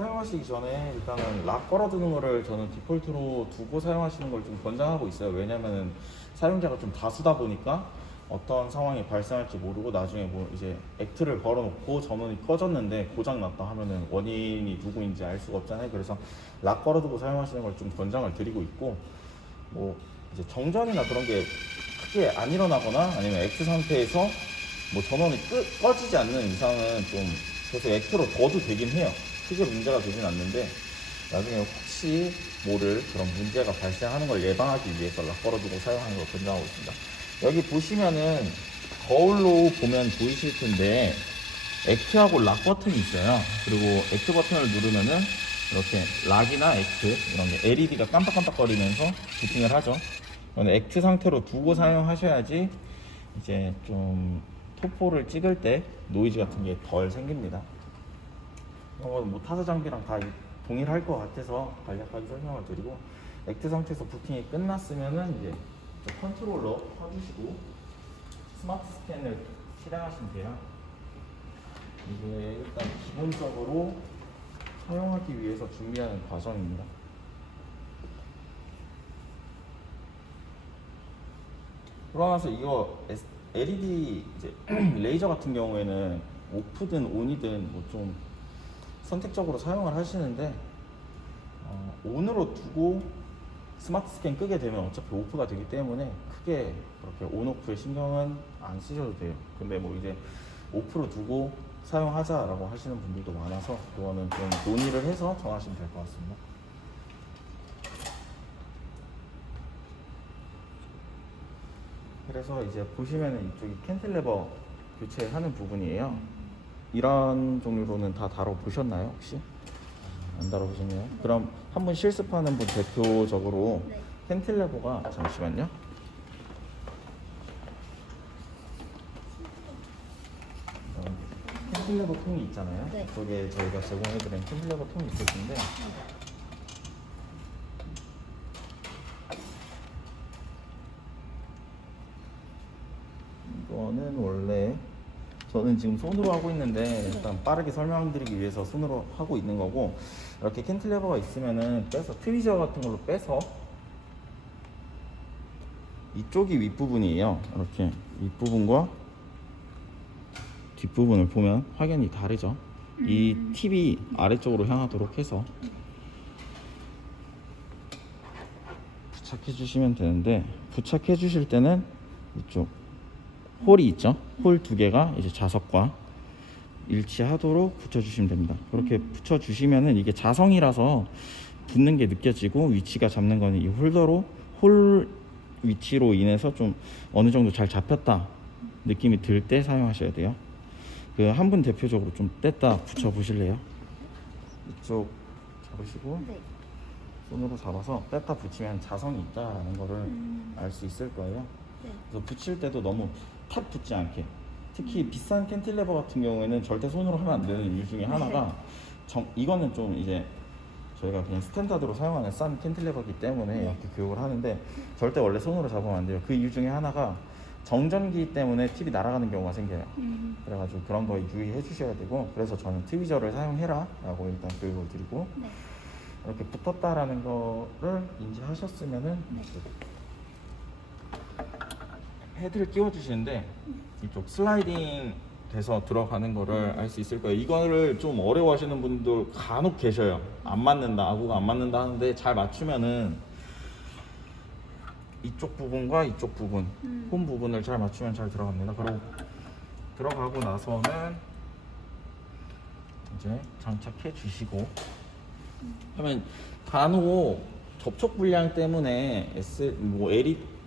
사용하시기 전에 일단은 락 걸어두는 거를 저는 디폴트로 두고 사용하시는 걸 좀 권장하고 있어요. 왜냐면은 사용자가 좀 다수다 보니까 어떤 상황이 발생할지 모르고 나중에 뭐 이제 액트를 걸어놓고 전원이 꺼졌는데 고장 났다 하면은 원인이 누구인지 알 수가 없잖아요. 그래서 락 걸어두고 사용하시는 걸 좀 권장을 드리고 있고, 뭐 이제 정전이나 그런 게 크게 안 일어나거나 아니면 액트 상태에서 뭐 전원이 꺼지지 않는 이상은 좀 계속 액트로 둬도 되긴 해요. 크게 문제가 되진 않는데 나중에 혹시 모를 그런 문제가 발생하는 걸 예방하기 위해서 락 걸어두고 사용하는 걸 권장하고 있습니다. 여기 보시면은 거울로 보면 보이실 텐데 액트하고 락 버튼이 있어요. 그리고 액트 버튼을 누르면은 이렇게 락이나 액트 이런 게 LED가 깜빡깜빡거리면서 부팅을 하죠. 액트 상태로 두고 사용하셔야지 이제 좀 토포를 찍을 때 노이즈 같은 게 덜 생깁니다. 뭐 타사 장비랑 다 동일할 것 같아서 간략하게 설명을 드리고, 액트 상태에서 부팅이 끝났으면은 이제 컨트롤러 켜주시고 스마트 스캔을 실행하시면 돼요. 이게 일단 기본적으로 사용하기 위해서 준비하는 과정입니다. 그러고 나서 이거 LED 이제 레이저 같은 경우에는 오프든 온이든 뭐 좀 선택적으로 사용을 하시는데, 온으로 두고 스마트 스캔 끄게 되면 어차피 오프가 되기 때문에 크게 그렇게 온 오프에 신경은 안 쓰셔도 돼요. 근데 뭐 이제 오프로 두고 사용하자라고 하시는 분들도 많아서 그거는 좀 논의를 해서 정하시면 될 것 같습니다. 그래서 이제 보시면은 이쪽이 캔틸레버 교체하는 부분이에요. 이런 종류로는 다 다뤄보셨나요, 혹시? 안 다뤄보셨나요? 그럼 한번 실습하는 분 대표적으로 네. 캔틸레버가, 잠시만요. 캔틸레버 통이 있잖아요. 네. 그게 저희가 제공해드린 캔틸레버 통이 있을 텐데, 이거는 원래 저는 지금 손으로 하고 있는데 일단 빠르게 설명드리기 위해서 손으로 하고 있는 거고, 이렇게 캔틸레버가 있으면은 빼서 트위저 같은 걸로 빼서, 이쪽이 윗부분이에요. 이렇게 윗부분과 뒷부분을 보면 확연히 다르죠. 이 팁이 아래쪽으로 향하도록 해서 부착해 주시면 되는데, 부착해 주실 때는 이쪽 홀이 있죠. 홀 두 개가 이제 자석과 일치하도록 붙여주시면 됩니다. 그렇게 붙여주시면은 이게 자성이라서 붙는 게 느껴지고, 위치가 잡는 거는 이 홀더로 홀 위치로 인해서 좀 어느 정도 잘 잡혔다 느낌이 들 때 사용하셔야 돼요. 그 한 분 대표적으로 좀 뗐다 붙여 보실래요? 이쪽 잡으시고 네. 손으로 잡아서 뗐다 붙이면 자성이 있다라는 거를 알 수 있을 거예요. 네. 그래서 붙일 때도 너무 탁 붙지 않게, 특히 비싼 캔틸레버 같은 경우에는 절대 손으로 하면 안 되는 이유 중에 하나가, 이거는 좀 이제 저희가 그냥 스탠다드로 사용하는 싼 캔틸레버이기 때문에 이렇게 교육을 하는데, 절대 원래 손으로 잡으면 안 돼요. 그 이유 중에 하나가 정전기 때문에 팁이 날아가는 경우가 생겨요. 그래가지고 그런 거 유의해 주셔야 되고, 그래서 저는 트위저를 사용해라 라고 일단 교육을 드리고, 네. 이렇게 붙었다라는 거를 인지하셨으면은 네. 헤드를 끼워 주시는데 이쪽 슬라이딩 돼서 들어가는 거를 알 수 있을 거예요. 이거를 좀 어려워 하시는 분들 간혹 계셔요. 안 맞는다, 아구가 안 맞는다 하는데, 잘 맞추면은 이쪽 부분과 이쪽 부분, 홈 부분을 잘 맞추면 잘 들어갑니다. 그리고 들어가고 나서는 이제 장착해 주시고 하면, 간혹 접촉 불량 때문에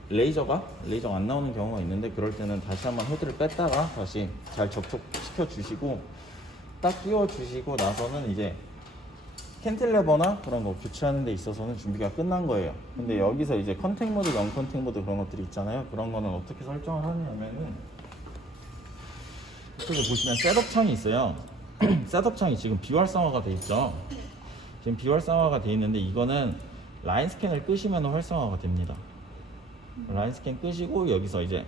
레이저가 안 나오는 경우가 있는데, 그럴 때는 다시 한번 헤드를 뺐다가 다시 잘 접촉시켜 주시고 딱 끼워 주시고 나서는 이제 캔틸레버나 그런 거 교체하는 데 있어서는 준비가 끝난 거예요. 근데 여기서 이제 컨택 모드, non 컨택 모드 그런 것들이 있잖아요. 그런 거는 어떻게 설정을 하냐면은, 이쪽에 보시면 셋업 창이 있어요. 셋업 창이 지금 비활성화가 돼 있죠. 지금 비활성화가 돼 있는데, 이거는 라인 스캔을 끄시면 활성화가 됩니다. 라인 스캔 끄시고 여기서 이제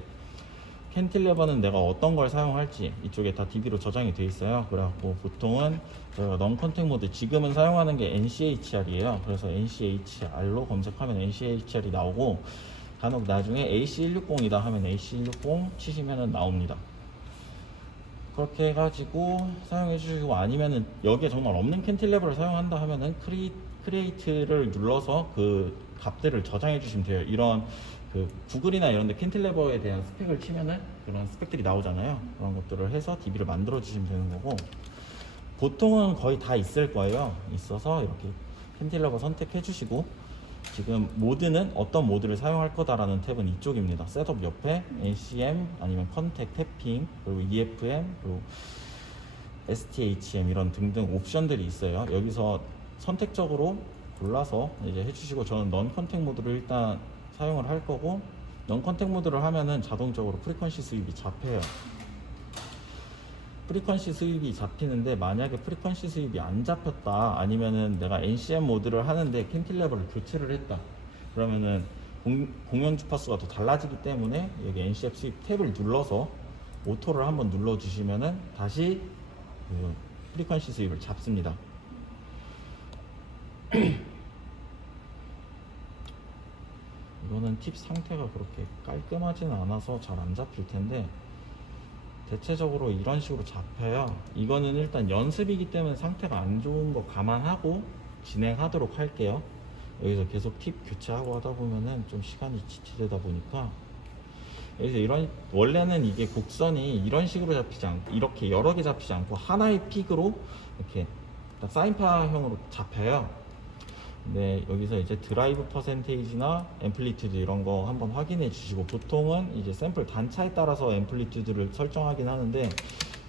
캔틸레버는 내가 어떤 걸 사용할지 이쪽에 다 DB로 저장이 돼 있어요. 그래갖고 보통은 저희가 non 컨택 모드 지금은 사용하는 게 NCHR이에요. 그래서 NCHR로 검색하면 NCHR이 나오고, 간혹 나중에 AC160이다 하면 AC160 치시면은 나옵니다. 그렇게 해가지고 사용해 주시고, 아니면은 여기에 정말 없는 캔틸레버를 사용한다 하면은 크리에이트를 눌러서 그 값들을 저장해 주시면 돼요. 이런 그 구글이나 이런 데 캔틸레버에 대한 스펙을 치면은 그런 스펙들이 나오잖아요. 그런 것들을 해서 DB를 만들어 주시면 되는 거고, 보통은 거의 다 있을 거예요. 있어서 이렇게 캔틸레버 선택해 주시고, 지금 모드는 어떤 모드를 사용할 거다라는 탭은 이쪽입니다. 셋업 옆에 ACM 아니면 컨택 태핑, 그리고 EFM, 그리고 STHM 이런 등등 옵션들이 있어요. 여기서 선택적으로 골라서 이제 해주시고, 저는 넌 컨택 모드를 일단 사용을 할 거고, 넌 컨택 모드를 하면은 자동적으로 프리퀀시 수입이 잡혀요. 프리퀀시 수입이 잡히는데, 만약에 프리퀀시 수입이 안 잡혔다, 아니면은 내가 NCM 모드를 하는데 캔틸레버를 교체를 했다, 그러면은 공연 주파수가 더 달라지기 때문에 여기 NCM 수입 탭을 눌러서 오토를 한번 눌러 주시면은 다시 그 프리퀀시 수입을 잡습니다. 이거는 팁 상태가 그렇게 깔끔하지는 않아서 잘 안 잡힐 텐데, 대체적으로 이런 식으로 잡혀요. 이거는 일단 연습이기 때문에 상태가 안 좋은 거 감안하고 진행하도록 할게요. 여기서 계속 팁 교체하고 하다 보면은 좀 시간이 지체되다 보니까, 여기서 이런, 원래는 이게 곡선이 이런 식으로 잡히지 않고, 이렇게 여러 개 잡히지 않고 하나의 픽으로 이렇게 딱 사인파형으로 잡혀요. 네, 여기서 이제 드라이브 퍼센테이지나 앰플리튜드 이런 거 한번 확인해 주시고, 보통은 이제 샘플 단차에 따라서 앰플리튜드를 설정하긴 하는데,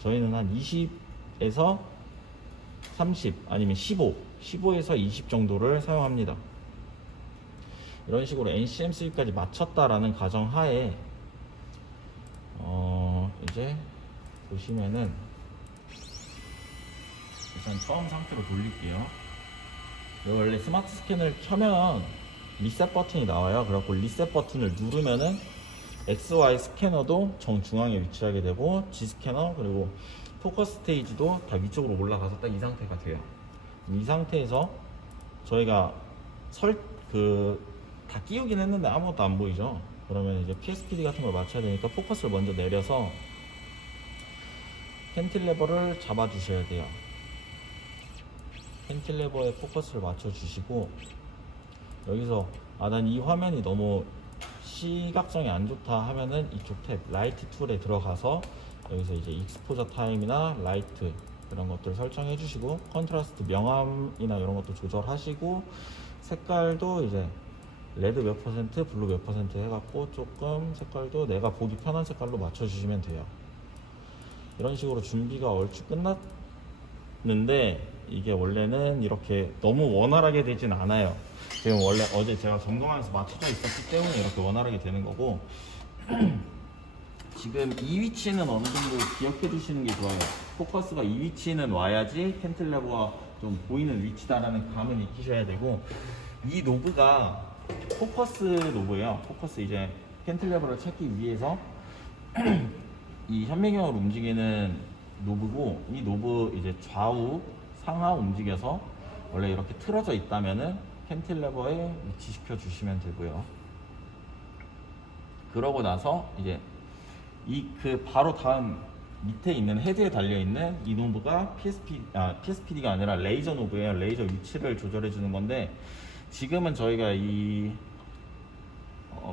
저희는 한 20에서 30 아니면 15에서 20 정도를 사용합니다. 이런 식으로 NCM 수입까지 맞췄다라는 가정하에 이제 보시면은 일단 처음 상태로 돌릴게요. 원래 스마트 스캔을 켜면 리셋 버튼이 나와요. 그래갖고 리셋 버튼을 누르면은 XY 스캐너도 정중앙에 위치하게 되고, G 스캐너 그리고 포커스 스테이지도 다 위쪽으로 올라가서 딱 이 상태가 돼요. 이 상태에서 저희가 다 끼우긴 했는데 아무것도 안 보이죠. 그러면 이제 PSPD 같은 걸 맞춰야 되니까 포커스를 먼저 내려서 캔틸레버를 잡아 주셔야 돼요. 캔틸레버에 포커스를 맞춰 주시고, 여기서 난 이 화면이 너무 시각성이 안 좋다 하면은 이쪽 탭 라이트 툴에 들어가서 여기서 이제 익스포저 타임이나 라이트 그런 것들을 설정해 주시고, 컨트라스트 명암이나 이런 것도 조절하시고, 색깔도 이제 레드 몇 퍼센트, 블루 몇 퍼센트 해갖고 조금 색깔도 내가 보기 편한 색깔로 맞춰주시면 돼요. 이런 식으로 준비가 얼추 끝났는데, 이게 원래는 이렇게 너무 원활하게 되진 않아요. 지금 원래 어제 제가 점검하면서 맞춰져 있었기 때문에 이렇게 원활하게 되는 거고, 지금 이 위치는 어느 정도 기억해 두시는 게 좋아요. 포커스가 이 위치는 와야지 캔틸레버가 좀 보이는 위치다라는 감은 익히셔야 되고, 이 노브가 포커스 노브예요. 포커스 이제 캔틸레버를 찾기 위해서 이 현미경을 움직이는 노브고, 이 노브 이제 좌우 상하 움직여서 원래 이렇게 틀어져 있다면은 캔틸레버에 위치시켜 주시면 되고요. 그러고 나서 이제 그 바로 다음 밑에 있는 헤드에 달려 있는 이 노브가 PSPD가 아니라 레이저 노브예요. 레이저 위치를 조절해 주는 건데, 지금은 저희가 이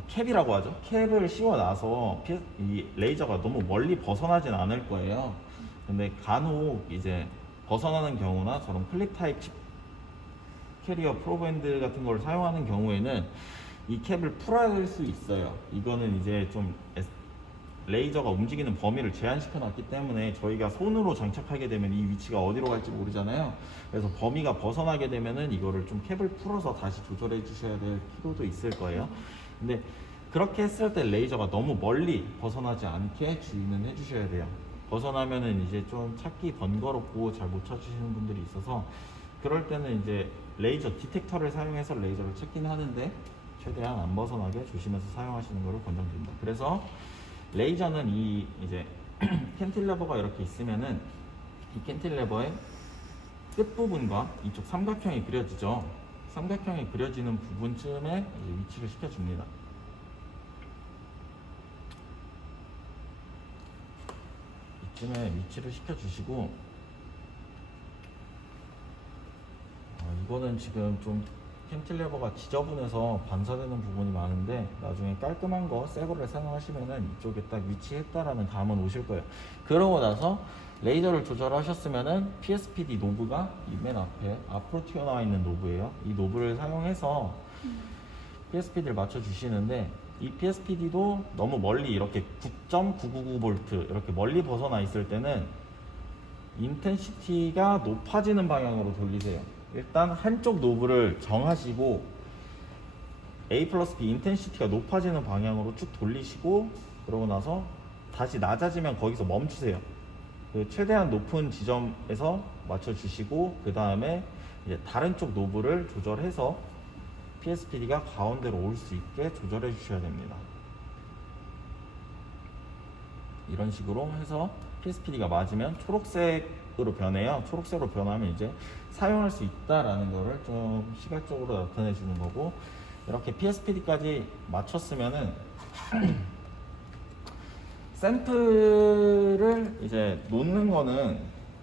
캡이라고 하죠. 캡을 씌워 놔서 이 레이저가 너무 멀리 벗어나진 않을 거예요. 근데 간혹 이제 벗어나는 경우나 저런 클립 타입 캐리어 프로밴드 같은 걸 사용하는 경우에는 이 캡을 풀어야 될 수 있어요. 이거는 이제 좀 레이저가 움직이는 범위를 제한시켜 놨기 때문에 저희가 손으로 장착하게 되면 이 위치가 어디로 갈지 모르잖아요. 그래서 범위가 벗어나게 되면은 이거를 좀 캡을 풀어서 다시 조절해 주셔야 될 필요도 있을 거예요. 근데 그렇게 했을 때 레이저가 너무 멀리 벗어나지 않게 주의는 해 주셔야 돼요. 벗어나면은 이제 좀 찾기 번거롭고 잘 못 찾으시는 분들이 있어서, 그럴 때는 이제 레이저 디텍터를 사용해서 레이저를 찾긴 하는데, 최대한 안 벗어나게 조심해서 사용하시는 것을 권장드립니다. 그래서 레이저는 이 이제 캔틸레버가 이렇게 있으면은 이 캔틸레버의 끝부분과 이쪽 삼각형이 그려지죠. 삼각형이 그려지는 부분쯤에 이제 위치를 시켜줍니다. 이쯤에 위치를 시켜주시고, 이거는 지금 좀 캔틸레버가 지저분해서 반사되는 부분이 많은데 나중에 깔끔한 거, 새 거를 사용하시면은 이쪽에 딱 위치했다라는 감은 오실 거예요. 그러고 나서 레이저를 조절하셨으면은 PSPD 노브가 이 맨 앞으로 튀어나와 있는 노브예요. 이 노브를 사용해서 PSPD를 맞춰주시는데, 이 PSPD도 너무 멀리 이렇게 9.999V 이렇게 멀리 벗어나 있을 때는 인텐시티가 높아지는 방향으로 돌리세요. 일단 한쪽 노브를 정하시고 A 플러스 B 인텐시티가 높아지는 방향으로 쭉 돌리시고, 그러고 나서 다시 낮아지면 거기서 멈추세요. 그 최대한 높은 지점에서 맞춰주시고, 그 다음에 이제 다른 쪽 노브를 조절해서 PSPD가 가운데로 올 수 있게 조절해 주셔야 됩니다. 이런 식으로 해서 PSPD가 맞으면 초록색으로 변해요. 초록색으로 변하면 이제 사용할 수 있다라는 거를 좀 시각적으로 나타내 주는 거고, 이렇게 PSPD까지 맞췄으면은 샘플을 이제 놓는 거는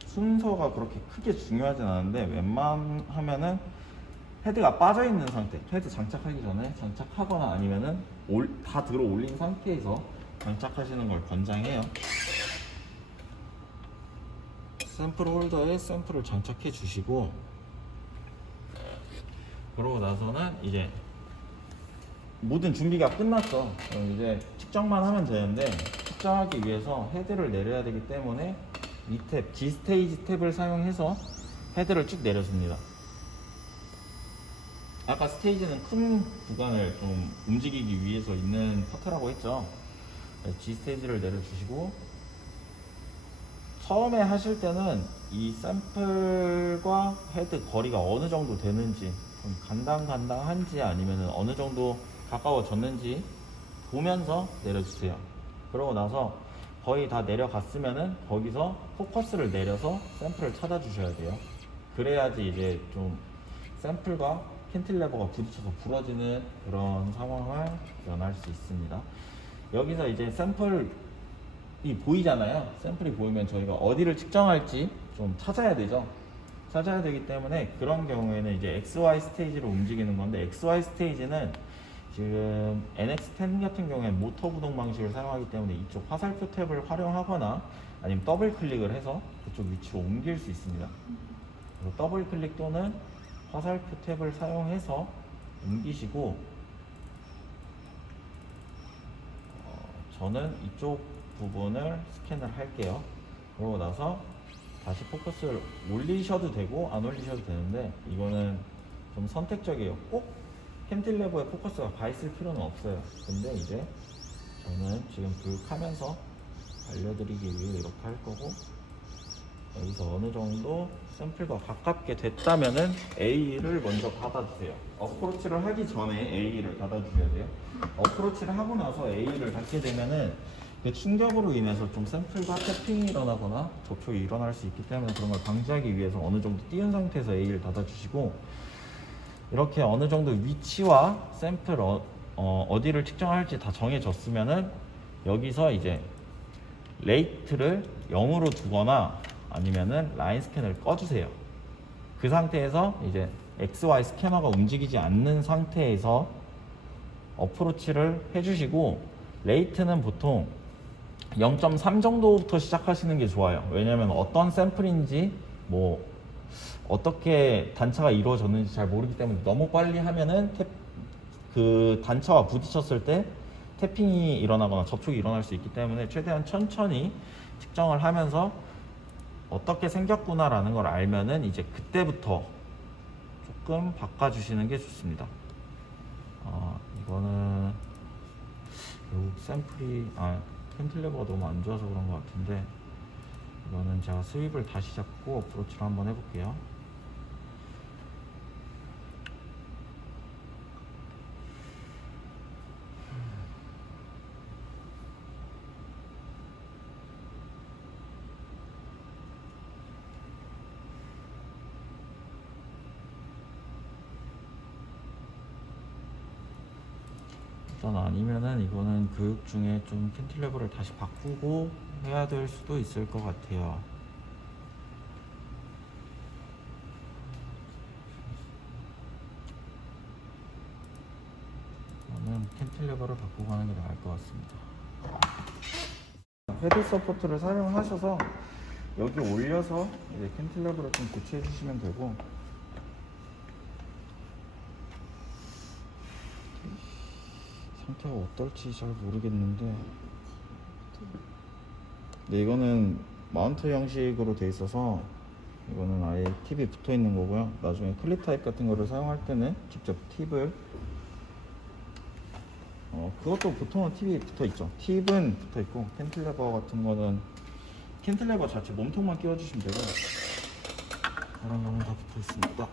순서가 그렇게 크게 중요하진 않은데, 웬만하면은 헤드가 빠져 있는 상태, 헤드 장착하기 전에 장착하거나 아니면은 다 들어 올린 상태에서 장착하시는 걸 권장해요. 샘플 홀더에 샘플을 장착해 주시고, 그러고 나서는 이제 모든 준비가 끝났죠. 그럼 이제 측정만 하면 되는데, 측정하기 위해서 헤드를 내려야 되기 때문에 이 탭, G 스테이지 탭을 사용해서 헤드를 쭉 내려줍니다. 아까 스테이지는 큰 구간을 좀 움직이기 위해서 있는 파트라고 했죠. G 스테이지를 내려주시고, 처음에 하실 때는 이 샘플과 헤드 거리가 어느 정도 되는지, 좀 간당간당한지 아니면 어느 정도 가까워졌는지 보면서 내려주세요. 그러고 나서 거의 다 내려갔으면은 거기서 포커스를 내려서 샘플을 찾아주셔야 돼요. 그래야지 이제 좀 샘플과 캔틸레버가 부딪혀서 부러지는 그런 상황을 면할 수 있습니다. 여기서 이제 샘플이 보이잖아요. 샘플이 보이면 저희가 어디를 측정할지 좀 찾아야 되죠. 찾아야 되기 때문에 그런 경우에는 이제 XY 스테이지로 움직이는 건데, XY 스테이지는 지금 NX10 같은 경우에는 모터 구동 방식을 사용하기 때문에 이쪽 화살표 탭을 활용하거나 아니면 더블 클릭을 해서 그쪽 위치로 옮길 수 있습니다. 그래서 더블 클릭 또는 화살표 탭을 사용해서 옮기시고, 저는 이쪽 부분을 스캔을 할게요. 그러고 나서 다시 포커스를 올리셔도 되고 안 올리셔도 되는데, 이거는 좀 선택적이에요. 꼭 캔틸레버에 포커스가 가 있을 필요는 없어요. 근데 이제 저는 지금 교육하면서 알려드리기 위해 이렇게 할 거고, 여기서 어느 정도 샘플과 가깝게 됐다면은 A를 먼저 닫아주세요. 어프로치를 하기 전에 A를 닫아주셔야 돼요. 어프로치를 하고 나서 A를 닫게 되면은 그 충격으로 인해서 좀 샘플과 태핑이 일어나거나 접촉이 일어날 수 있기 때문에, 그런 걸 방지하기 위해서 어느 정도 띄운 상태에서 A를 닫아주시고, 이렇게 어느 정도 위치와 샘플 어디를 측정할지 다 정해졌으면은 여기서 이제 레이트를 0으로 두거나 아니면은 라인 스캔을 꺼주세요. 그 상태에서 이제 XY 스캐너가 움직이지 않는 상태에서 어프로치를 해주시고, 레이트는 보통 0.3 정도부터 시작하시는 게 좋아요. 왜냐면 어떤 샘플인지 뭐 어떻게 단차가 이루어졌는지 잘 모르기 때문에 너무 빨리 하면은 그 단차와 부딪혔을 때 태핑이 일어나거나 접촉이 일어날 수 있기 때문에 최대한 천천히 측정을 하면서 어떻게 생겼구나 라는 걸 알면은 이제 그때부터 조금 바꿔주시는 게 좋습니다. 이거는 결국 샘플이 캔틸레버가 너무 안 좋아서 그런 것 같은데, 이거는 제가 스윕을 다시 잡고 어프로치를 한번 해볼게요. 일단 아니면은 이거는 교육 중에 좀 캔틸레버를 다시 바꾸고 해야 될 수도 있을 것 같아요. 저는 캔틸레버를 바꾸고 하는 게 나을 것 같습니다. 헤드 서포트를 사용하셔서 여기 올려서 이제 캔틸레버를 좀 교체해 주시면 되고, 상태가 어떨지 잘 모르겠는데, 근데 이거는 마운트 형식으로 돼 있어서 이거는 아예 팁이 붙어 있는 거고요. 나중에 클립 타입 같은 거를 사용할 때는 직접 팁을 그것도 보통은 팁이 붙어 있죠. 팁은 붙어 있고, 캔틸레버 같은 거는 캔틸레버 자체 몸통만 끼워 주시면 되고, 다른 거는 다 붙어 있습니다.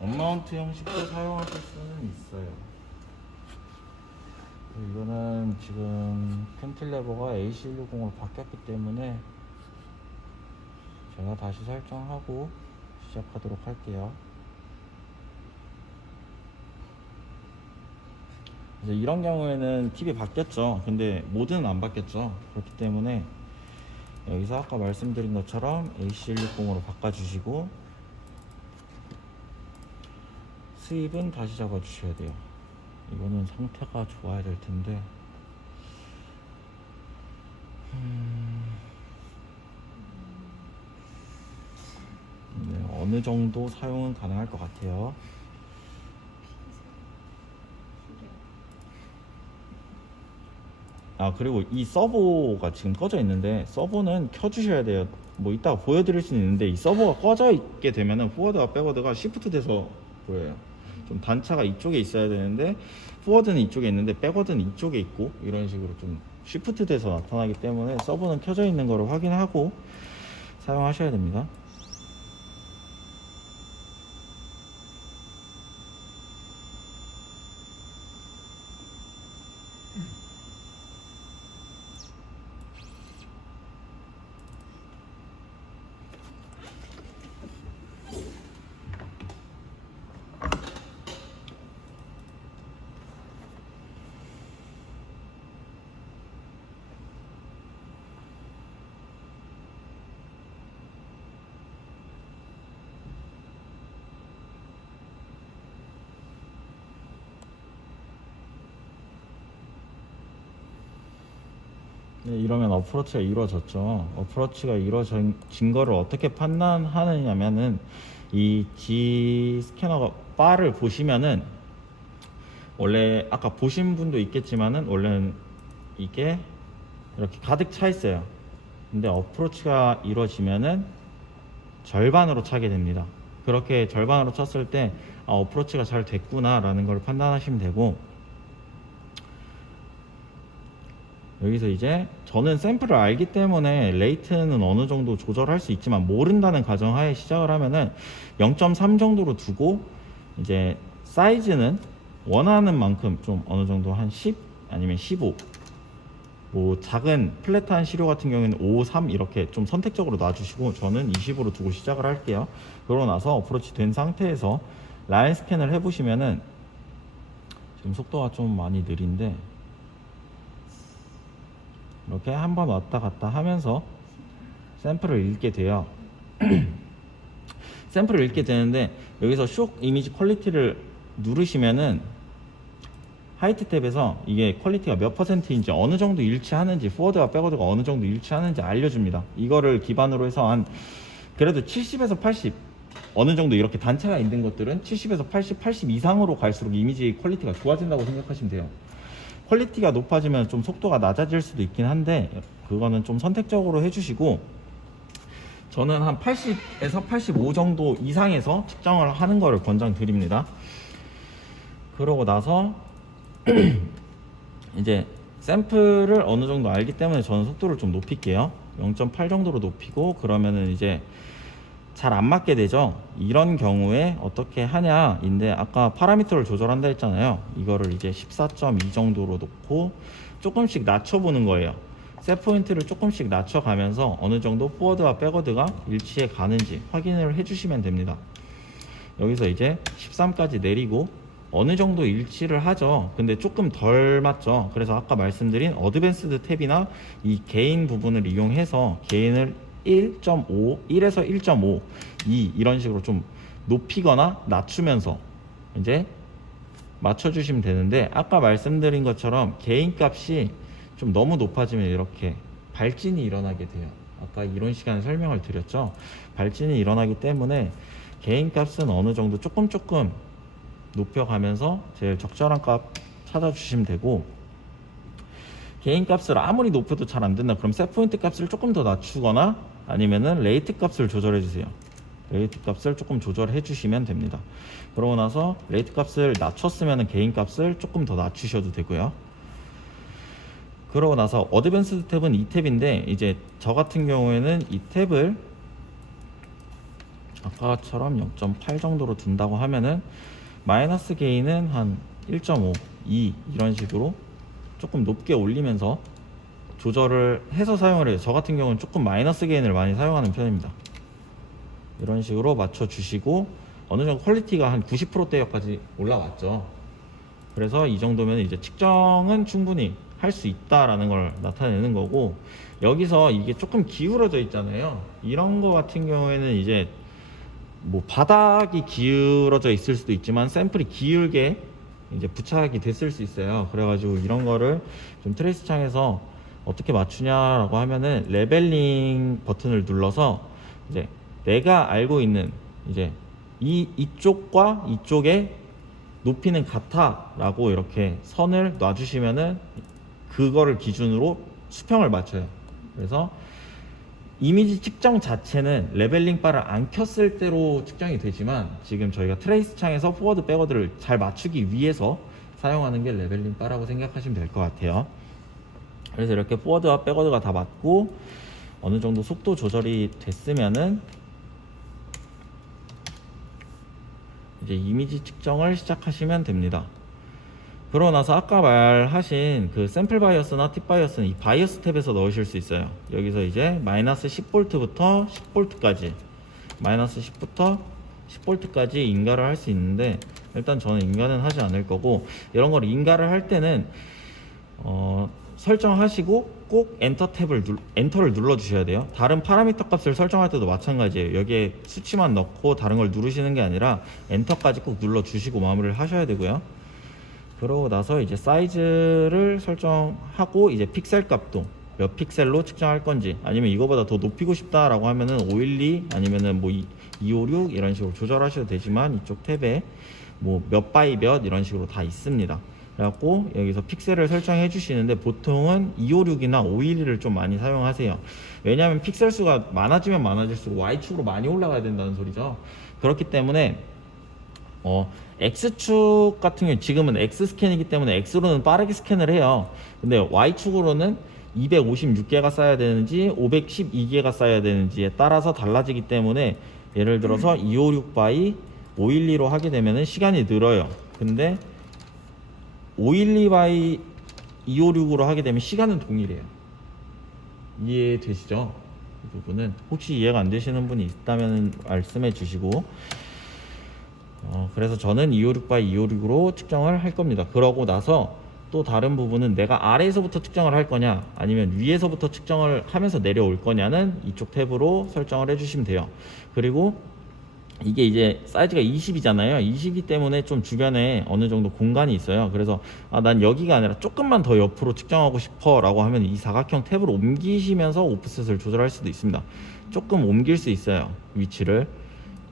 언마운트 형식도 사용하실 수는 있어요. 이거는 지금 캔틸레버가 AC160으로 바뀌었기 때문에 제가 다시 설정하고 시작하도록 할게요. 이제 이런 경우에는 팁이 바뀌었죠. 근데 모드는 안 바뀌었죠. 그렇기 때문에 여기서 아까 말씀드린 것처럼 AC160으로 바꿔주시고, 스윕은 다시 잡아주셔야 돼요. 이거는 상태가 좋아야 될 텐데, 네, 어느 정도 사용은 가능할 것 같아요. 그리고 이 서버가 지금 꺼져 있는데, 서버는 켜주셔야 돼요. 뭐 이따가 보여드릴 수는 있는데, 이 서버가 꺼져 있게 되면은 포워드와 백워드가 시프트 돼서 보여요. 좀 단차가 이쪽에 있어야 되는데, 포워드는 이쪽에 있는데 백워드는 이쪽에 있고, 이런 식으로 좀 시프트 돼서 나타나기 때문에 서버는 켜져 있는 거를 확인하고 사용하셔야 됩니다. 네, 이러면 어프로치가 이루어졌죠. 어프로치가 이루어진 거를 어떻게 판단하느냐면은, 이 G 스캐너 바를 보시면은, 원래 아까 보신 분도 있겠지만은 원래는 이게 이렇게 가득 차 있어요. 근데 어프로치가 이루어지면은 절반으로 차게 됩니다. 그렇게 절반으로 찼을 때 어프로치가 잘 됐구나 라는 걸 판단하시면 되고, 여기서 이제 저는 샘플을 알기 때문에 레이트는 어느 정도 조절할 수 있지만, 모른다는 가정하에 시작을 하면은 0.3 정도로 두고, 이제 사이즈는 원하는 만큼 좀 어느 정도 한 10 아니면 15, 뭐 작은 플랫한 시료 같은 경우에는 5, 3 이렇게 좀 선택적으로 놔주시고, 저는 20으로 두고 시작을 할게요. 그러고 나서 어프로치 된 상태에서 라인 스캔을 해보시면은, 지금 속도가 좀 많이 느린데, 이렇게 한번 왔다 갔다 하면서 샘플을 읽게 돼요. 샘플을 읽게 되는데, 여기서 쇼 이미지 퀄리티를 누르시면은 하이트 탭에서 이게 퀄리티가 몇 퍼센트인지, 어느 정도 일치하는지, 포워드와 백워드가 어느 정도 일치하는지 알려줍니다. 이거를 기반으로 해서 한 그래도 70에서 80, 어느 정도 이렇게 단차가 있는 것들은 70에서 80, 80 이상으로 갈수록 이미지 퀄리티가 좋아진다고 생각하시면 돼요. 퀄리티가 높아지면 좀 속도가 낮아질 수도 있긴 한데, 그거는 좀 선택적으로 해주시고, 저는 한 80에서 85 정도 이상에서 측정을 하는 거를 권장드립니다. 그러고 나서 이제 샘플을 어느 정도 알기 때문에 저는 속도를 좀 높일게요. 0.8 정도로 높이고, 그러면은 이제 잘 안 맞게 되죠. 이런 경우에 어떻게 하냐인데, 아까 파라미터를 조절한다 했잖아요. 이거를 이제 14.2 정도로 놓고 조금씩 낮춰보는 거예요. 셋 포인트를 조금씩 낮춰가면서 어느 정도 포워드와 백워드가 일치해 가는지 확인을 해주시면 됩니다. 여기서 이제 13까지 내리고 어느 정도 일치를 하죠. 근데 조금 덜 맞죠. 그래서 아까 말씀드린 어드밴스드 탭이나 이 게인 부분을 이용해서 게인을 1.5, 1에서 1.5, 2 이런 식으로 좀 높이거나 낮추면서 이제 맞춰주시면 되는데, 아까 말씀드린 것처럼 게인 값이 좀 너무 높아지면 이렇게 발진이 일어나게 돼요. 아까 이론 시간에 설명을 드렸죠. 발진이 일어나기 때문에 게인 값은 어느 정도 조금 높여가면서 제일 적절한 값 찾아주시면 되고, 게인 값을 아무리 높여도 잘 안 된다 그럼 셋포인트 값을 조금 더 낮추거나 아니면은 레이트 값을 조절해 주세요. 레이트 값을 조금 조절해 주시면 됩니다. 그러고 나서 레이트 값을 낮췄으면 게인 값을 조금 더 낮추셔도 되고요. 그러고 나서 어드밴스드 탭은 이 탭인데, 이제 저 같은 경우에는 이 탭을 아까처럼 0.8 정도로 둔다고 하면은 마이너스 게인은 한 1.5, 2 이런 식으로 조금 높게 올리면서 조절을 해서 사용을 해요. 저 같은 경우는 조금 마이너스 게인을 많이 사용하는 편입니다. 이런 식으로 맞춰 주시고, 어느 정도 퀄리티가 한 90%대까지 올라왔죠. 그래서 이 정도면 이제 측정은 충분히 할 수 있다라는 걸 나타내는 거고, 여기서 이게 조금 기울어져 있잖아요. 이런 거 같은 경우에는 이제 뭐 바닥이 기울어져 있을 수도 있지만 샘플이 기울게 이제 부착이 됐을 수 있어요. 그래가지고 이런 거를 좀 트레이스 창에서 어떻게 맞추냐라고 하면은 레벨링 버튼을 눌러서 이제 내가 알고 있는 이제 이쪽과 이쪽의 높이는 같아 라고 이렇게 선을 놔주시면은 그거를 기준으로 수평을 맞춰요. 그래서 이미지 측정 자체는 레벨링 바를 안 켰을 때로 측정이 되지만, 지금 저희가 트레이스 창에서 포워드 백워드를 잘 맞추기 위해서 사용하는 게 레벨링 바라고 생각하시면 될 것 같아요. 그래서 이렇게 포워드와 백워드가 다 맞고 어느 정도 속도 조절이 됐으면은 이제 이미지 측정을 시작하시면 됩니다. 그러고 나서 아까 말하신 그 샘플 바이어스나 팁 바이어스는 이 바이어스 탭에서 넣으실 수 있어요. 여기서 이제 마이너스 10V부터 10V까지, 마이너스 10부터 10V까지 인가를 할 수 있는데, 일단 저는 인가는 하지 않을 거고, 이런 걸 인가를 할 때는 설정하시고 꼭 엔터를 눌러 주셔야 돼요. 다른 파라미터 값을 설정할 때도 마찬가지예요. 여기에 수치만 넣고 다른 걸 누르시는 게 아니라 엔터까지 꼭 눌러 주시고 마무리를 하셔야 되고요. 그러고 나서 이제 사이즈를 설정하고, 이제 픽셀 값도 몇 픽셀로 측정할 건지, 아니면 이거보다 더 높이고 싶다라고 하면은 512 아니면은 뭐 256 이런 식으로 조절하셔도 되지만, 이쪽 탭에 뭐 몇 바이 몇 이런 식으로 다 있습니다. 그래갖고 여기서 픽셀을 설정해 주시는데, 보통은 256이나 512를 좀 많이 사용하세요. 왜냐하면 픽셀 수가 많아지면 많아질수록 Y축으로 많이 올라가야 된다는 소리죠. 그렇기 때문에 X축 같은 경우 지금은 X 스캔이기 때문에 X로는 빠르게 스캔을 해요. 근데 Y축으로는 256개가 쌓여야 되는지 512개가 쌓여야 되는지에 따라서 달라지기 때문에, 예를 들어서 256 바이 512로 하게 되면 시간이 늘어요. 근데 512 바이 256으로 하게 되면 시간은 동일해요. 이해되시죠? 이 부분은 혹시 이해가 안 되시는 분이 있다면 말씀해 주시고, 그래서 저는 256 바이 256으로 측정을 할 겁니다. 그러고 나서 또 다른 부분은 내가 아래에서부터 측정을 할 거냐 아니면 위에서부터 측정을 하면서 내려올 거냐는 이쪽 탭으로 설정을 해주시면 돼요. 그리고 이게 이제 사이즈가 20이잖아요. 20이기 때문에 좀 주변에 어느 정도 공간이 있어요. 그래서 난 여기가 아니라 조금만 더 옆으로 측정하고 싶어 라고 하면 이 사각형 탭을 옮기시면서 오프셋을 조절할 수도 있습니다. 조금 옮길 수 있어요, 위치를.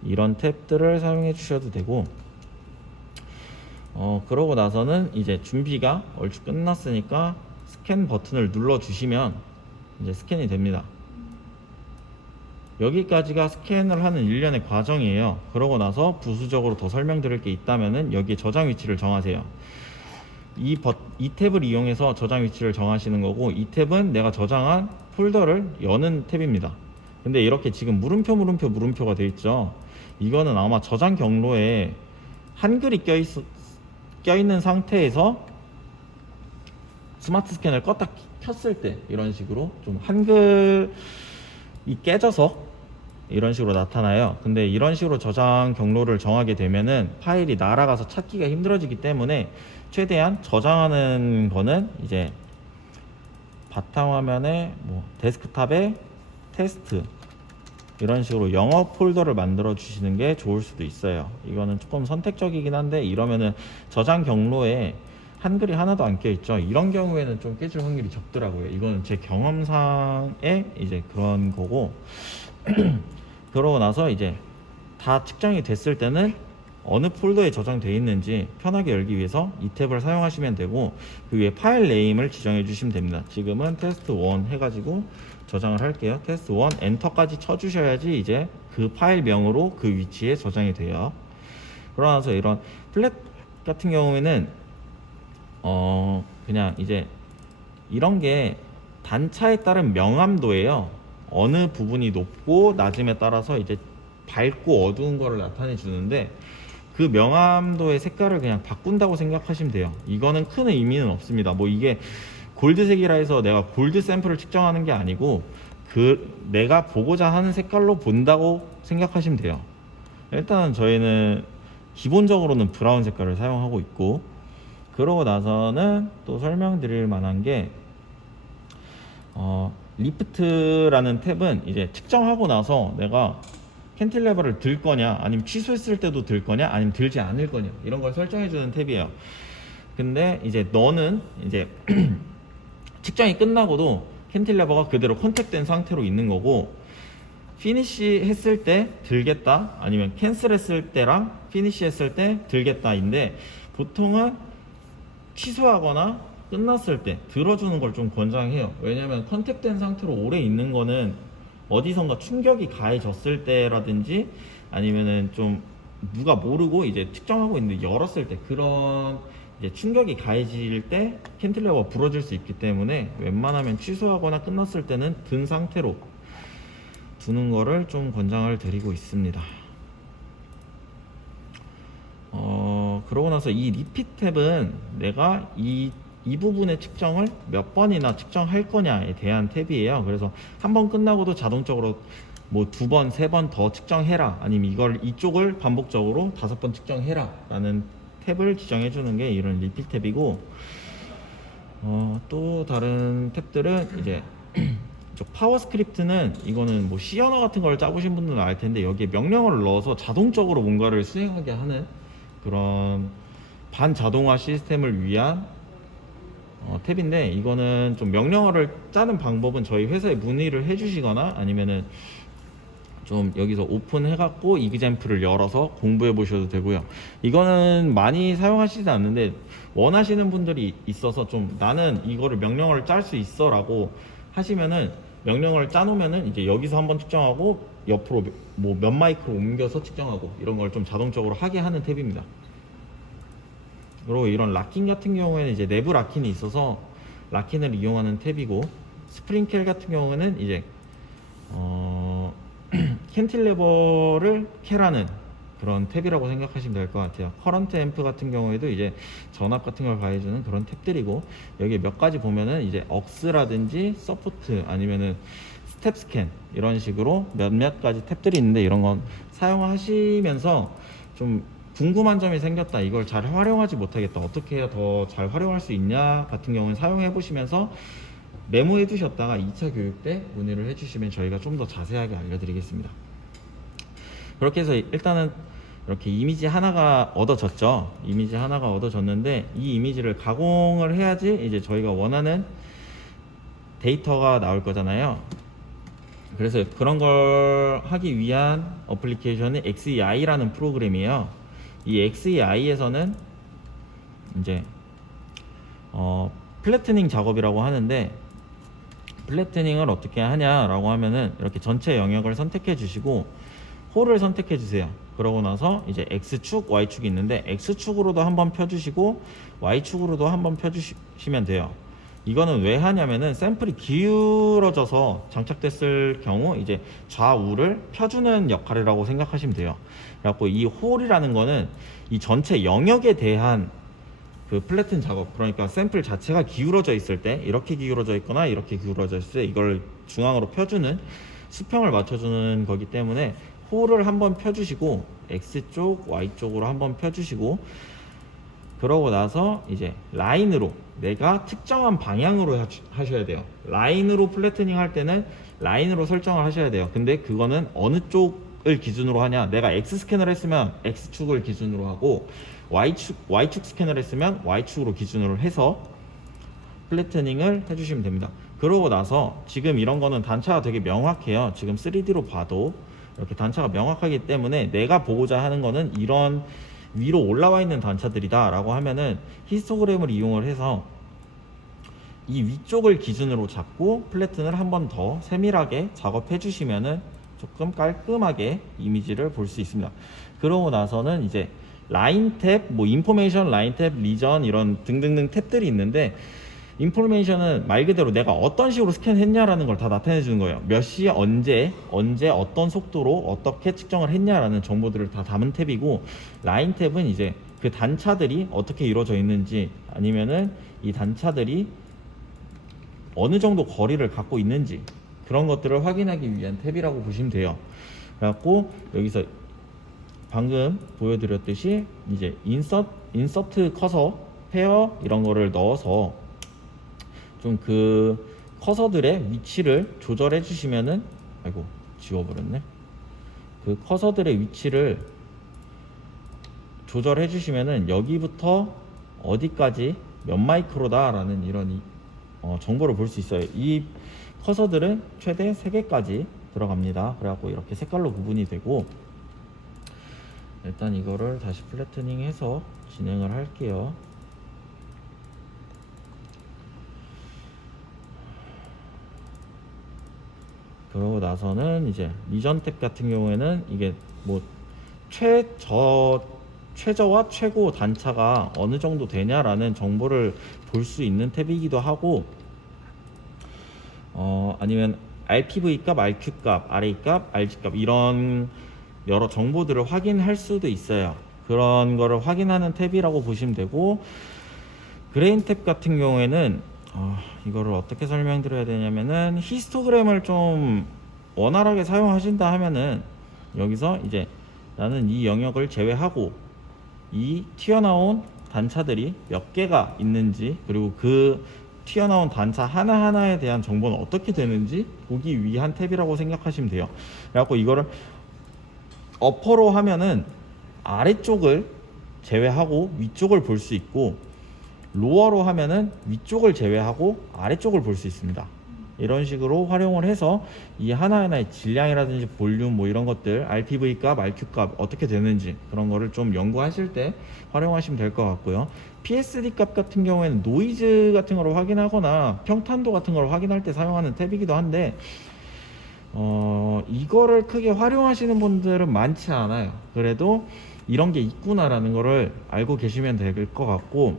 이런 탭들을 사용해 주셔도 되고, 그러고 나서는 이제 준비가 얼추 끝났으니까 스캔 버튼을 눌러 주시면 이제 스캔이 됩니다. 여기까지가 스캔을 하는 일련의 과정이에요. 그러고 나서 부수적으로 더 설명드릴 게 있다면은 여기에 저장 위치를 정하세요. 이 탭을 이용해서 저장 위치를 정하시는 거고, 이 탭은 내가 저장한 폴더를 여는 탭입니다. 근데 이렇게 지금 물음표가 되어 있죠. 이거는 아마 저장 경로에 한글이 껴있는 상태에서 스마트 스캔을 껐다 켰을 때 이런 식으로 좀 한글이 깨져서 이런 식으로 나타나요. 근데 이런 식으로 저장 경로를 정하게 되면은 파일이 날아가서 찾기가 힘들어지기 때문에 최대한 저장하는 거는 이제 바탕화면에 뭐 데스크탑에 테스트 이런 식으로 영어 폴더를 만들어 주시는 게 좋을 수도 있어요. 이거는 조금 선택적이긴 한데 이러면은 저장 경로에 한글이 하나도 안 껴 있죠. 이런 경우에는 좀 깨질 확률이 적더라고요. 이거는 제 경험상의 이제 그런 거고 그러고 나서 이제 다 측정이 됐을 때는 어느 폴더에 저장되어 있는지 편하게 열기 위해서 이 탭을 사용하시면 되고 그 위에 파일 네임을 지정해 주시면 됩니다. 지금은 테스트 1 해가지고 저장을 할게요. 테스트 1 엔터까지 쳐주셔야지 이제 그 파일명으로 그 위치에 저장이 돼요. 그러고 나서 이런 플랫 같은 경우에는 그냥 이제 이런 게 단차에 따른 명암도예요. 어느 부분이 높고 낮음에 따라서 이제 밝고 어두운 거를 나타내 주는데 그 명암도의 색깔을 그냥 바꾼다고 생각하시면 돼요. 이거는 큰 의미는 없습니다. 뭐 이게 골드색이라 해서 내가 골드 샘플을 측정하는 게 아니고 그 내가 보고자 하는 색깔로 본다고 생각하시면 돼요. 일단은 저희는 기본적으로는 브라운 색깔을 사용하고 있고 그러고 나서는 또 설명드릴 만한 게 리프트라는 탭은 이제 측정하고 나서 내가 캔틸레버를 들 거냐 아니면 취소했을 때도 들 거냐 아니면 들지 않을 거냐 이런 걸 설정해 주는 탭이에요. 근데 이제 너는 이제 측정이 끝나고도 캔틸레버가 그대로 컨택된 상태로 있는 거고 피니시 했을 때 들겠다 아니면 캔슬 했을 때랑 피니시 했을 때 들겠다인데 보통은 취소하거나 끝났을 때 들어주는 걸 좀 권장해요. 왜냐면 컨택된 상태로 오래 있는 거는 어디선가 충격이 가해졌을 때라든지 아니면은 좀 누가 모르고 이제 측정하고 있는데 열었을 때 그런 이제 충격이 가해질 때 캔틸레버가 부러질 수 있기 때문에 웬만하면 취소하거나 끝났을 때는 든 상태로 두는 거를 좀 권장을 드리고 있습니다. 그러고 나서 이 리핏 탭은 내가 이 부분의 측정을 몇 번이나 측정할 거냐에 대한 탭이에요. 그래서 한 번 끝나고도 자동적으로 뭐 2번, 3번 더 측정해라 아니면 이쪽을 반복적으로 5번 측정해라 라는 탭을 지정해 주는 게 이런 리핏 탭이고 또 다른 탭들은 이제 파워 스크립트는 이거는 뭐 C 언어 같은 걸 짜보신 분들은 알 텐데 여기에 명령어를 넣어서 자동적으로 뭔가를 수행하게 하는 그런 반자동화 시스템을 위한 탭인데 이거는 좀 명령어를 짜는 방법은 저희 회사에 문의를 해주시거나 아니면은 좀 여기서 오픈해 갖고 이그젬플을 열어서 공부해 보셔도 되고요. 이거는 많이 사용하시지 않는데 원하시는 분들이 있어서 좀 나는 이거를 명령어를 짤 수 있어 라고 하시면은 명령어를 짜 놓으면은 이제 여기서 한번 측정하고 옆으로 뭐 몇 마이크로 옮겨서 측정하고 이런 걸 좀 자동적으로 하게 하는 탭입니다. 그리고 이런 락킹 같은 경우에는 이제 내부 락킹이 있어서 락킹을 이용하는 탭이고 스프링켈 같은 경우에는 이제 캔틸레버를 캐라는 그런 탭이라고 생각하시면 될 것 같아요. 커런트 앰프 같은 경우에도 이제 전압 같은 걸 가해주는 그런 탭들이고 여기 몇 가지 보면은 이제 억스라든지 서포트 아니면은 스텝 스캔 이런 식으로 몇몇 가지 탭들이 있는데 이런 건 사용하시면서 좀 궁금한 점이 생겼다 이걸 잘 활용하지 못하겠다 어떻게 해야 더 잘 활용할 수 있냐 같은 경우는 사용해 보시면서 메모해 두셨다가 2차 교육 때 문의를 해주시면 저희가 좀 더 자세하게 알려드리겠습니다. 그렇게 해서 일단은 이렇게 이미지 하나가 얻어졌죠. 이미지 하나가 얻어졌는데 이 이미지를 가공을 해야지 이제 저희가 원하는 데이터가 나올 거잖아요. 그래서 그런 걸 하기 위한 어플리케이션이 XEI라는 프로그램이에요. 이 XEI에서는 이제 플래트닝 작업이라고 하는데 플래트닝을 어떻게 하냐라고 하면은 이렇게 전체 영역을 선택해 주시고 홀을 선택해 주세요. 그러고 나서 이제 X축, Y축이 있는데 X축으로도 한번 펴주시고 Y축으로도 한번 펴주시면 돼요. 이거는 왜 하냐면은 샘플이 기울어져서 장착됐을 경우 이제 좌우를 펴주는 역할이라고 생각하시면 돼요. 그래갖고 이 홀이라는 거는 이 전체 영역에 대한 그 플래튼 작업, 그러니까 샘플 자체가 기울어져 있을 때 이렇게 기울어져 있거나 이렇게 기울어져 있을 때 이걸 중앙으로 펴주는 수평을 맞춰주는 거기 때문에 홀을 한번 펴주시고 X쪽, Y쪽으로 한번 펴주시고, 그러고 나서 이제 라인으로 내가 특정한 방향으로 하셔야 돼요. 라인으로 플래트닝 할 때는 라인으로 설정을 하셔야 돼요. 근데 그거는 어느 쪽을 기준으로 하냐, 내가 X 스캔을 했으면 X축을 기준으로 하고 Y축 스캔을 했으면 Y축으로 기준으로 해서 플래트닝을 해주시면 됩니다. 그러고 나서 지금 이런 거는 단차가 되게 명확해요. 지금 3D로 봐도 이렇게 단차가 명확하기 때문에 내가 보고자 하는 거는 이런 위로 올라와 있는 단차들이다 라고 하면은 히스토그램을 이용을 해서 이 위쪽을 기준으로 잡고 플래튼을 한 번 더 세밀하게 작업해 주시면은 조금 깔끔하게 이미지를 볼 수 있습니다. 그러고 나서는 이제 라인 탭, 뭐 인포메이션, 라인 탭, 리전 이런 등등등 탭들이 있는데, 인포메이션은 말 그대로 내가 어떤 식으로 스캔했냐라는 걸 다 나타내 주는 거예요. 몇 시에 언제 어떤 속도로 어떻게 측정을 했냐라는 정보들을 다 담은 탭이고, 라인 탭은 이제 그 단차들이 어떻게 이루어져 있는지, 아니면은 이 단차들이 어느 정도 거리를 갖고 있는지, 그런 것들을 확인하기 위한 탭이라고 보시면 돼요. 그래갖고 여기서 방금 보여드렸듯이 이제 인서트 커서, 페어 이런 거를 넣어서 좀 그 커서들의 위치를 조절해 주시면은, 아이고 지워버렸네. 그 커서들의 위치를 조절해 주시면은 여기부터 어디까지 몇 마이크로다 라는 이런 정보를 볼 수 있어요. 이 커서들은 최대 3개까지 들어갑니다. 그래갖고 이렇게 색깔로 구분이 되고, 일단 이거를 다시 플래트닝 해서 진행을 할게요. 그러고 나서는 이제 리전 탭 같은 경우에는 이게 뭐 최저와 최고 단차가 어느 정도 되냐라는 정보를 볼 수 있는 탭이기도 하고, 아니면 RPV 값, RQ 값, RA 값, RG 값 이런 여러 정보들을 확인할 수도 있어요. 그런 거를 확인하는 탭이라고 보시면 되고, 그레인 탭 같은 경우에는 이거를 어떻게 설명드려야 되냐면은, 히스토그램을 좀 원활하게 사용하신다 하면은 여기서 이제 나는 이 영역을 제외하고 이 튀어나온 단차들이 몇 개가 있는지, 그리고 그 튀어나온 단차 하나하나에 대한 정보는 어떻게 되는지 보기 위한 탭이라고 생각하시면 돼요. 그래갖고 이거를 어퍼로 하면은 아래쪽을 제외하고 위쪽을 볼 수 있고, 로어로 하면은 위쪽을 제외하고 아래쪽을 볼 수 있습니다. 이런 식으로 활용을 해서 이 하나하나의 질량이라든지 볼륨 뭐 이런 것들, RPV 값, RQ 값 어떻게 되는지 그런 거를 좀 연구하실 때 활용하시면 될 것 같고요. PSD 값 같은 경우에는 노이즈 같은 거를 확인하거나 평탄도 같은 걸 확인할 때 사용하는 탭이기도 한데, 이거를 크게 활용하시는 분들은 많지 않아요. 그래도 이런 게 있구나라는 거를 알고 계시면 될 것 같고,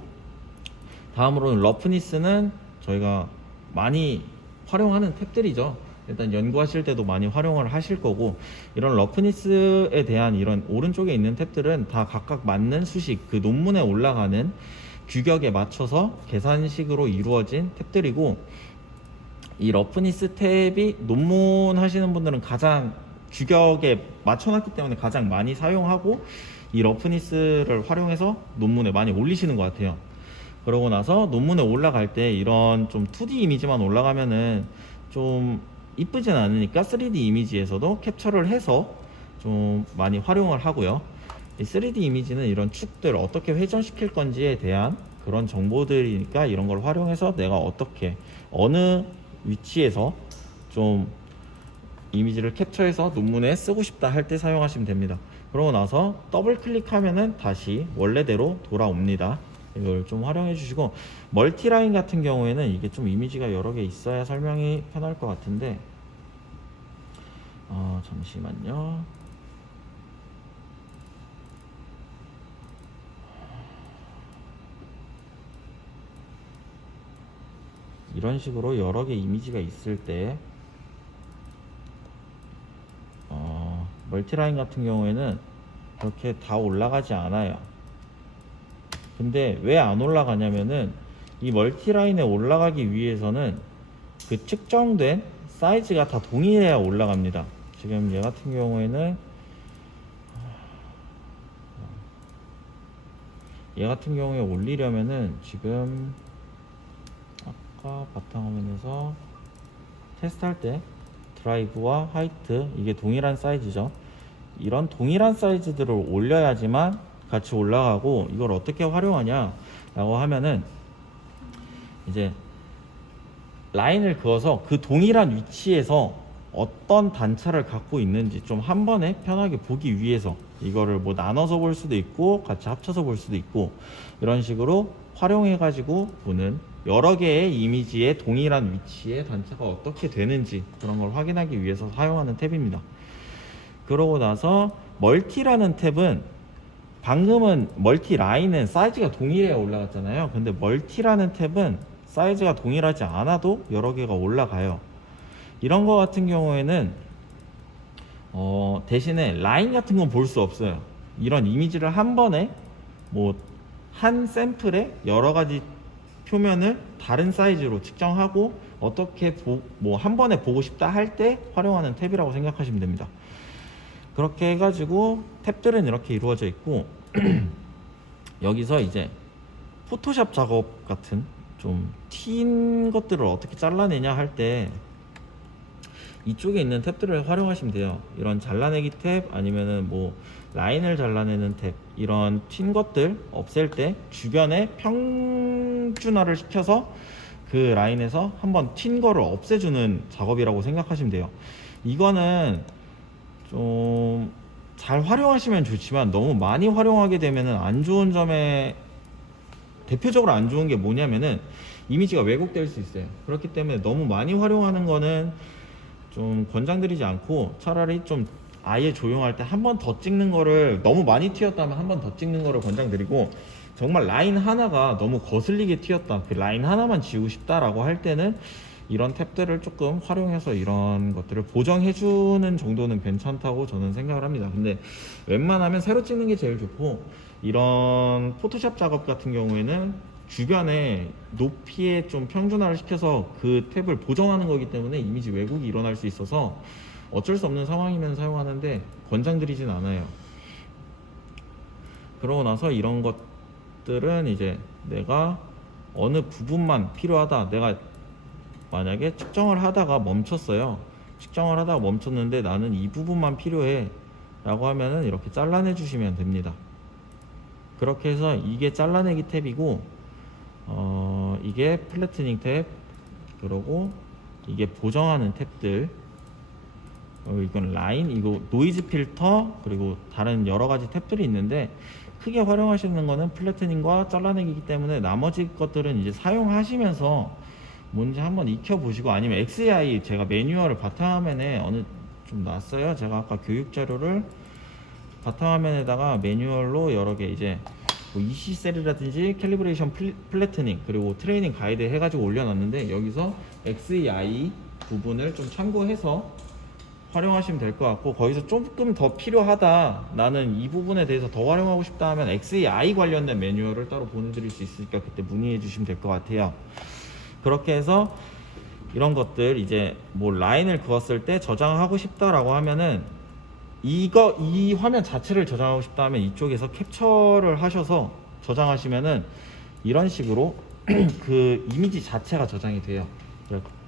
다음으로는 러프니스는 저희가 많이 활용하는 탭들이죠. 일단 연구하실 때도 많이 활용을 하실 거고, 이런 러프니스에 대한 이런 오른쪽에 있는 탭들은 다 각각 맞는 수식, 그 논문에 올라가는 규격에 맞춰서 계산식으로 이루어진 탭들이고, 이 러프니스 탭이 논문 하시는 분들은 가장 규격에 맞춰놨기 때문에 가장 많이 사용하고, 이 러프니스를 활용해서 논문에 많이 올리시는 것 같아요. 그러고 나서 논문에 올라갈 때 이런 좀 2D 이미지만 올라가면은 좀 이쁘진 않으니까 3D 이미지에서도 캡처를 해서 좀 많이 활용을 하고요. 이 3D 이미지는 이런 축들을 어떻게 회전시킬 건지에 대한 그런 정보들이니까 이런 걸 활용해서 내가 어떻게 어느 위치에서 좀 이미지를 캡처해서 논문에 쓰고 싶다 할 때 사용하시면 됩니다. 그러고 나서 더블 클릭하면은 다시 원래대로 돌아옵니다. 이걸 좀 활용해 주시고, 멀티라인 같은 경우에는 이게 좀 이미지가 여러 개 있어야 설명이 편할 것 같은데, 잠시만요. 이런 식으로 여러 개 이미지가 있을 때 멀티라인 같은 경우에는 그렇게 다 올라가지 않아요. 근데 왜 안 올라가냐면은, 이 멀티라인에 올라가기 위해서는 그 측정된 사이즈가 다 동일해야 올라갑니다. 지금 얘 같은 경우에는 올리려면은 지금 아까 바탕화면에서 테스트할 때 드라이브와 하이트 이게 동일한 사이즈죠. 이런 동일한 사이즈들을 올려야지만 같이 올라가고, 이걸 어떻게 활용하냐 라고 하면은 이제 라인을 그어서 그 동일한 위치에서 어떤 단차를 갖고 있는지 좀 한 번에 편하게 보기 위해서 이거를 뭐 나눠서 볼 수도 있고 같이 합쳐서 볼 수도 있고, 이런 식으로 활용해 가지고 보는, 여러 개의 이미지의 동일한 위치의 단차가 어떻게 되는지 그런 걸 확인하기 위해서 사용하는 탭입니다. 그러고 나서 멀티라는 탭은, 방금은 멀티 라인은 사이즈가 동일해야 올라갔잖아요. 근데 멀티라는 탭은 사이즈가 동일하지 않아도 여러 개가 올라가요. 이런 거 같은 경우에는 대신에 라인 같은 건 볼 수 없어요. 이런 이미지를 한 번에 뭐 한 샘플에 여러 가지 표면을 다른 사이즈로 측정하고 어떻게 뭐 한 번에 보고 싶다 할 때 활용하는 탭이라고 생각하시면 됩니다. 그렇게 해가지고 탭들은 이렇게 이루어져 있고 여기서 이제 포토샵 작업 같은 좀 튄 것들을 어떻게 잘라내냐 할 때 이쪽에 있는 탭들을 활용하시면 돼요. 이런 잘라내기 탭, 아니면은 뭐 라인을 잘라내는 탭, 이런 튄 것들 없앨 때 주변에 평준화를 시켜서 그 라인에서 한번 튄 거를 없애주는 작업이라고 생각하시면 돼요. 이거는 좀 잘 활용하시면 좋지만 너무 많이 활용하게 되면은 안 좋은 점에, 대표적으로 안 좋은 게 뭐냐면은 이미지가 왜곡될 수 있어요. 그렇기 때문에 너무 많이 활용하는 거는 좀 권장드리지 않고, 차라리 좀 아예 조용할 때 한 번 더 찍는 거를, 너무 많이 튀었다면 한 번 더 찍는 거를 권장드리고, 정말 라인 하나가 너무 거슬리게 튀었다, 그 라인 하나만 지우고 싶다라고 할 때는 이런 탭들을 조금 활용해서 이런 것들을 보정해 주는 정도는 괜찮다고 저는 생각을 합니다. 근데 웬만하면 새로 찍는 게 제일 좋고, 이런 포토샵 작업 같은 경우에는 주변에 높이에 좀 평준화를 시켜서 그 탭을 보정하는 거기 때문에 이미지 왜곡이 일어날 수 있어서 어쩔 수 없는 상황이면 사용하는데 권장드리진 않아요. 그러고 나서 이런 것들은 이제 내가 어느 부분만 필요하다, 내가 만약에 측정을 하다가 멈췄어요. 측정을 하다가 멈췄는데 나는 이 부분만 필요해 라고 하면은 이렇게 잘라내 주시면 됩니다. 그렇게 해서 이게 잘라내기 탭이고, 이게 플래트닝 탭, 그리고 이게 보정하는 탭들, 이건 라인, 이거 노이즈 필터, 그리고 다른 여러 가지 탭들이 있는데 크게 활용하시는 거는 플래트닝과 잘라내기이기 때문에 나머지 것들은 이제 사용하시면서 뭔지 한번 익혀 보시고, 아니면 XAI 제가 매뉴얼을 바탕화면에 좀 놨어요. 제가 아까 교육 자료를 바탕화면에다가 매뉴얼로 여러 개 이제 뭐 EC셀이라든지 캘리브레이션 플래트닝, 그리고 트레이닝 가이드 해가지고 올려놨는데, 여기서 XAI 부분을 좀 참고해서 활용하시면 될 것 같고, 거기서 조금 더 필요하다, 나는 이 부분에 대해서 더 활용하고 싶다 하면 XAI 관련된 매뉴얼을 따로 보내드릴 수 있으니까 그때 문의해 주시면 될 것 같아요. 그렇게 해서 이런 것들, 이제 뭐 라인을 그었을 때 저장하고 싶다라고 하면은 이 화면 자체를 저장하고 싶다 하면 이쪽에서 캡처를 하셔서 저장하시면은 이런 식으로 그 이미지 자체가 저장이 돼요.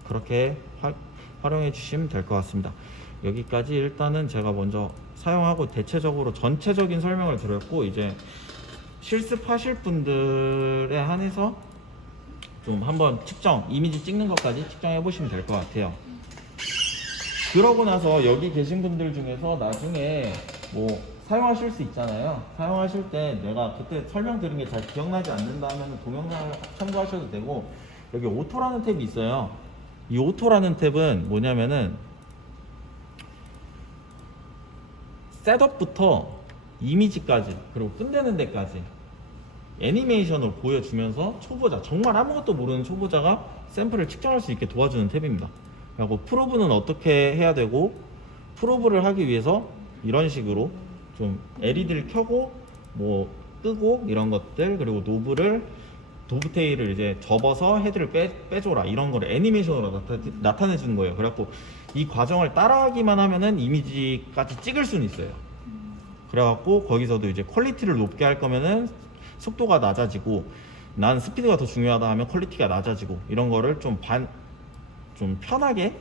그렇게 활용해 주시면 될 것 같습니다. 여기까지 일단은 제가 먼저 사용하고 대체적으로 전체적인 설명을 드렸고, 이제 실습하실 분들에 한해서 좀 한번 이미지 찍는 것까지 측정해 보시면 될 것 같아요. 그러고 나서 여기 계신 분들 중에서 나중에 뭐 사용하실 수 있잖아요. 사용하실 때 내가 그때 설명드린 게 잘 기억나지 않는다 하면 동영상을 참고하셔도 되고, 여기 오토라는 탭이 있어요. 이 오토라는 탭은 뭐냐면은 셋업부터 이미지까지, 그리고 끝내는 데까지 애니메이션을 보여주면서 초보자, 정말 아무것도 모르는 초보자가 샘플을 측정할 수 있게 도와주는 탭입니다. 그리고 프로브는 어떻게 해야 되고, 프로브를 하기 위해서 이런 식으로 좀 LED를 켜고 뭐 끄고 이런 것들, 그리고 노브를 도브테일을 이제 접어서 헤드를 빼줘라 이런 거를 애니메이션으로 나타내 주는 거예요. 그래갖고 이 과정을 따라하기만 하면은 이미지까지 찍을 수는 있어요. 그래갖고 거기서도 이제 퀄리티를 높게 할 거면은 속도가 낮아지고, 난 스피드가 더 중요하다 하면 퀄리티가 낮아지고, 이런 거를 좀 편하게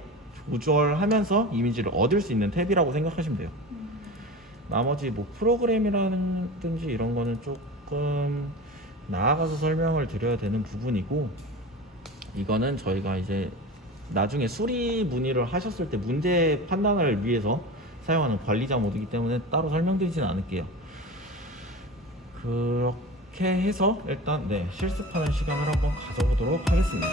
조절하면서 이미지를 얻을 수 있는 탭이라고 생각하시면 돼요. 나머지 뭐 프로그램이라든지 이런 거는 조금 나아가서 설명을 드려야 되는 부분이고, 이거는 저희가 이제 나중에 수리 문의를 하셨을 때 문제 판단을 위해서 사용하는 관리자 모드이기 때문에 따로 설명드리지는 않을게요. 그렇게 해서 일단 실습하는 시간을 한번 가져보도록 하겠습니다.